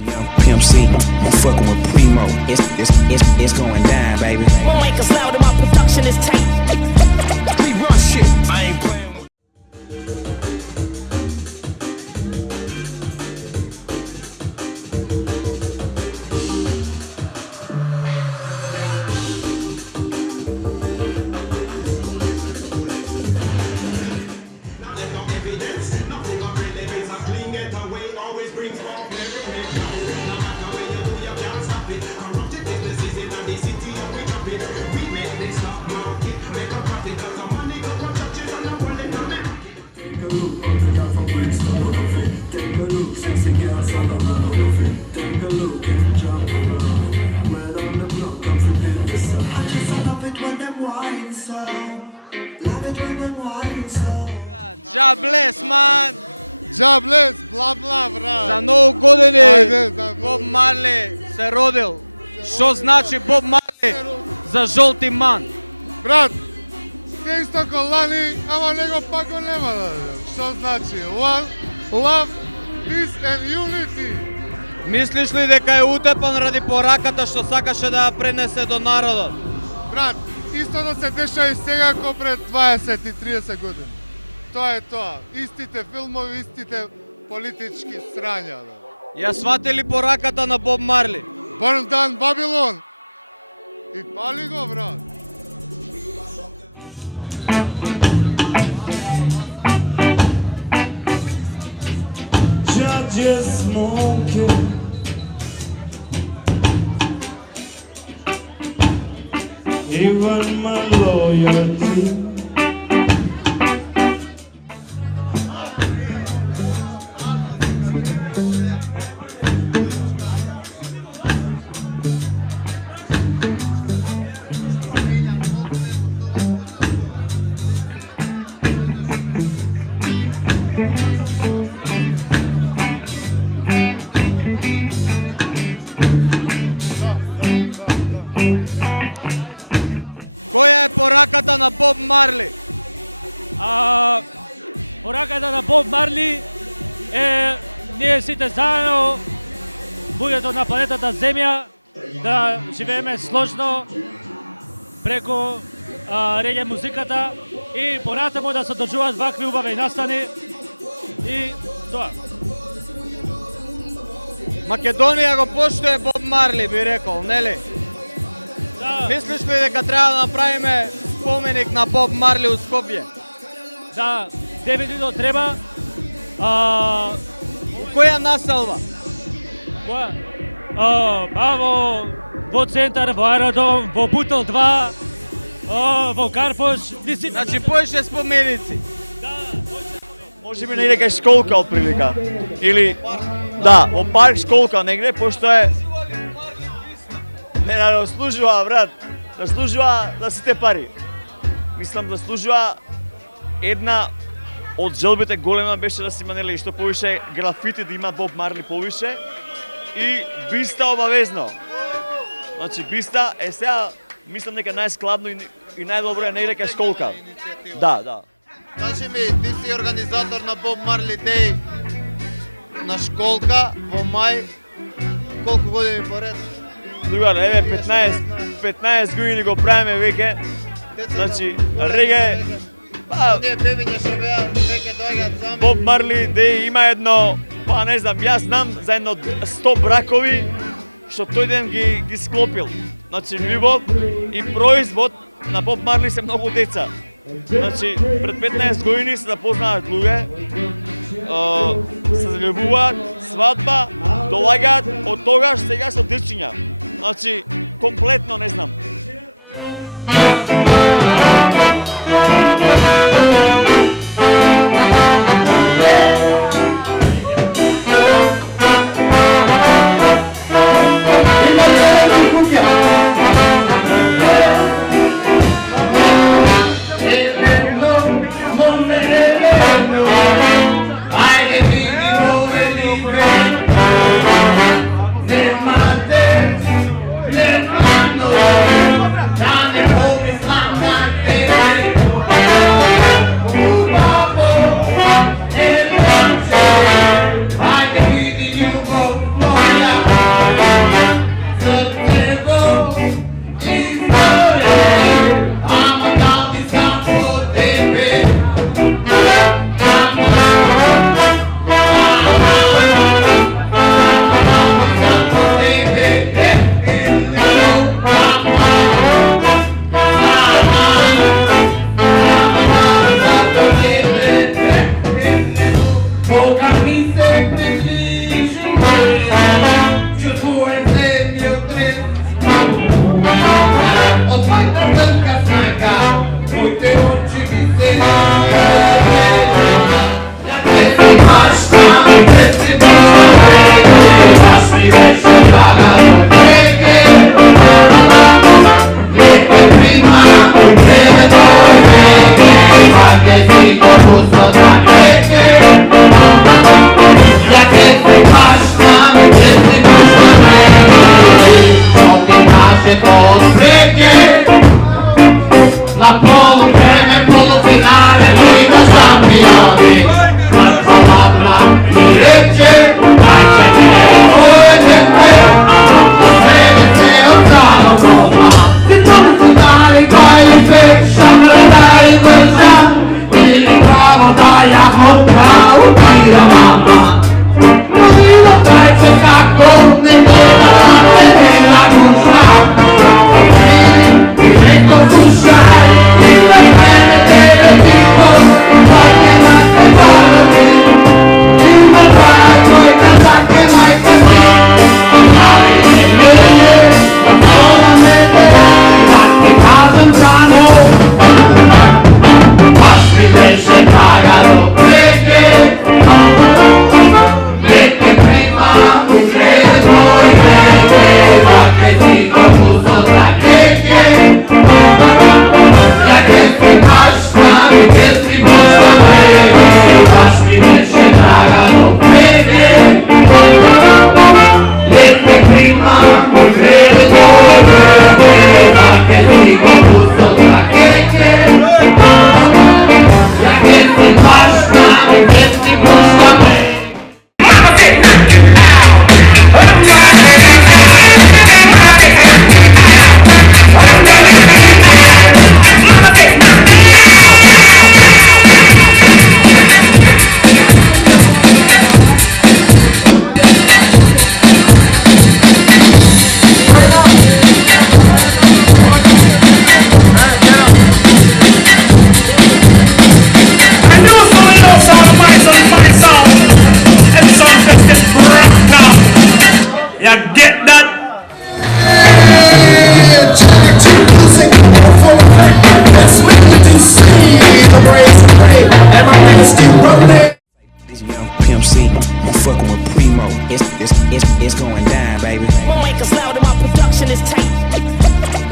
Young Pimp C, I'm fucking with Primo. It's going down, baby. My mic is loud and my production is tight. We run shit. I ain't playing. God bless, man! God bless, bla bla, brат. За много години Ајде, да, Боб Марли се родил. Што значи Боб Марли за жолти ман? Брат, се исто ко лани, ама него пак го нема да видам. Што значи? One, love, peace and unity. Мислиш ли дека е утепан ради пораката што сакаше да ја пренесе до народот? Брат, исто да се деша и сега ко пред 20 и 30 години. Тоа е тоа. Истите филмови, истите политички срања. Да. Ја свати ли пораката на Боб Марли? Burn down Babylon. И пали го, брат. Judges smoking. Even my loyalty. Која е пораката на Боб Марли? Пораката на Боб Марли е ние сите заедно, луѓето на планетата Земја, да живееме сложно преку реге музиката и понатаму да се одржуваат вакви убави настани и тоа. Македонија го поштуе Боб Марли, би рекол, нели? Да, Мислиш ли дека треба да направиме споменик на Боб Марли у Скопје? да, дефинитивно треба. У која населба? Која? Во центар, во аеродром, во Бутел 2, во Карфош, Значи поише споменици. Може би негде кај школка отприлика. Или да, во парк школка негде, пошто е не заслужува, брат. Заслужува да сите пари. Мислам заслужува една од желбите голема беше да си има нели што повише графити да има Боб Марли повише и биста обавезно. Значи биста е сега мислам дека најскладно и најдобро е негде кај школка. Да, да. Кажи ми, ти си организатор на Боб Марли Дей на школка во мај. Колку години поред? Другар, еве 15 години го правиме веќе. Значи, реге Оние бебиња што беа веќе доаѓаат сами. Боб Марли де има едно, па не знам, јас знам за едно 100 бракови што тој ден ги склопил. Значи, љубов и производ на Боб Марли се многу деца. Значи, пред 15 години се запознаат луѓе, се заљубуваат, свадба, доаѓаат, од тогаш сега со дечиња. Значи, комплетно не знам. che la polvere polofinale Liga Campioni la palabra di legge dai Roma si torna finale poi li fecciano dai questa mi ritrovo dai a compra un tiro mamma non lo fai c'è cacco nella cuccia diretto tu sai il bene del tipo qualche latte guardi il malvagio e canta che mai capito solamente latte casentano passi invece pagano perché prima un crede poi crede ma che dico muso tra che la che si casca che si possa bere passi invece pagano perché prima un crede poi crede ma che dico muso tra che la che si casca che si possa bere. This young Pimp C, I'm fucking with Primo. It's going down, baby. Won't make us loud and my production is tight.